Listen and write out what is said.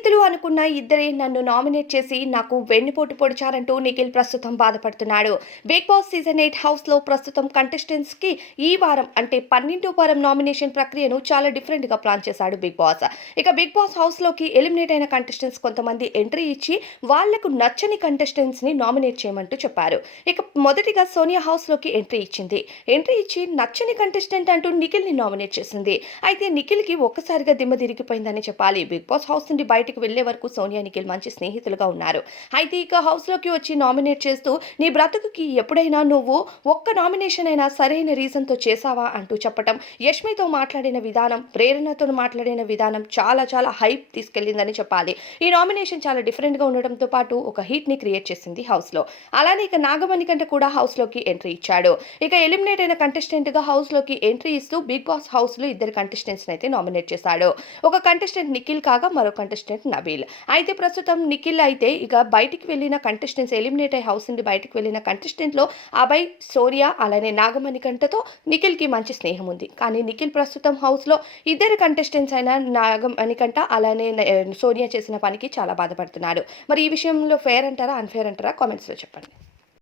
అభ్యర్థులు అనుకున్న ఇద్దరే నన్ను నామినేట్ చేసి నాకు వెన్నుపోటు పొడిచారంటూ నిఖిల్ ప్రస్తుతం బాధపడుతున్నాడు. బిగ్ బాస్ సీజన్ ఎయిట్ హౌస్లో ప్రస్తుతం కంటెస్టెంట్స్కి ఈ వారం అంటే పన్నెండో వారం నామినేషన్ ప్రక్రియను చాలా డిఫరెంట్గా ప్లాన్ చేశాడు బిగ్ బాస్. ఇక బిగ్ బాస్ హౌస్లోకి ఎలిమినేట్ అయిన కంటెస్టెంట్స్ కొంతమంది ఎంట్రీ ఇచ్చి వాళ్ళకు నచ్చని కంటెస్టెంట్స్ని నామినేట్ చేయమంటూ చెప్పారు. ఇక మొదటిగా సోనియా హౌస్లోకి ఎంట్రీ ఇచ్చింది. ఎంట్రీ ఇచ్చి నచ్చని కంటెస్టెంట్ అంటూ నిఖిల్ని నామినేట్ చేసింది. అయితే నిఖిల్కి ఒక్కసారిగా దిమ్మ తిరిగిపోయిందని చెప్పాలి. బిగ్ బాస్ హౌస్ నుండి బయటకు వెళ్ళే వరకు సోనియా నిఖిల్ మంచి స్నేహితులుగా ఉన్నారు. అయితే ఇక హౌస్లోకి వచ్చి నామినేట్ చేస్తూ నీ బ్రతుకుకి ఎప్పుడైనా నువ్వు ఒక్క నామినేషన్ అయినా సరైన రీజన్తో చేసావా అంటూ చెప్పటం. యష్మితో మాట్లాడిన విధానం ప్రేరణతో మాట్లాడిన విధానం చాలా చాలా హైప్ తీసుకెళ్ళిందని చెప్పాలి. ఈ నామినేషన్ చాలా డిఫరెంట్గా ఉండడంతో పాటు ఒక హీట్ని క్రియేట్ చేసింది హౌస్లో. అలానే ఇక నాగమణి కంటే కూడా హౌస్లోకి ఎంట్రీ ఇచ్చాడు. ఇక ఎలిమినేట్ అయిన కంటెస్టెంట్గా హౌస్లోకి ఎంట్రీ ఇస్తూ బిగ్ బాస్ హౌస్లో ఇద్దరు కంటెస్టెంట్స్ అయితే నామినేట్ చేశాడు. ఒక కంటెస్టెంట్ నిఖిల్ కాగా మరో కంటెస్టెంట్ నబీల్. అయితే ప్రస్తుతం నిఖిల్ అయితే ఇక బయటికి వెళ్ళిన కంటెస్టెంట్స్ ఎలిమినేట్ అయ్యి హౌస్ నుండి బయటికి వెళ్ళిన కంటెస్టెంట్లో అభయ్ సోనియా అలానే నాగమణి కంటతో నిఖిల్కి మంచి స్నేహం ఉంది. కానీ నిఖిల్ ప్రస్తుతం హౌస్లో ఇద్దరు కంటెస్టెంట్స్ అయిన నాగమణి కంట అలానే సోనియా చేసిన పనికి చాలా బాధపడుతున్నాడు. మరి ఈ విషయంలో ఫేర్ అంటారా అన్ఫేర్ అంటారా? కామెంట్స్లో చెప్పండి.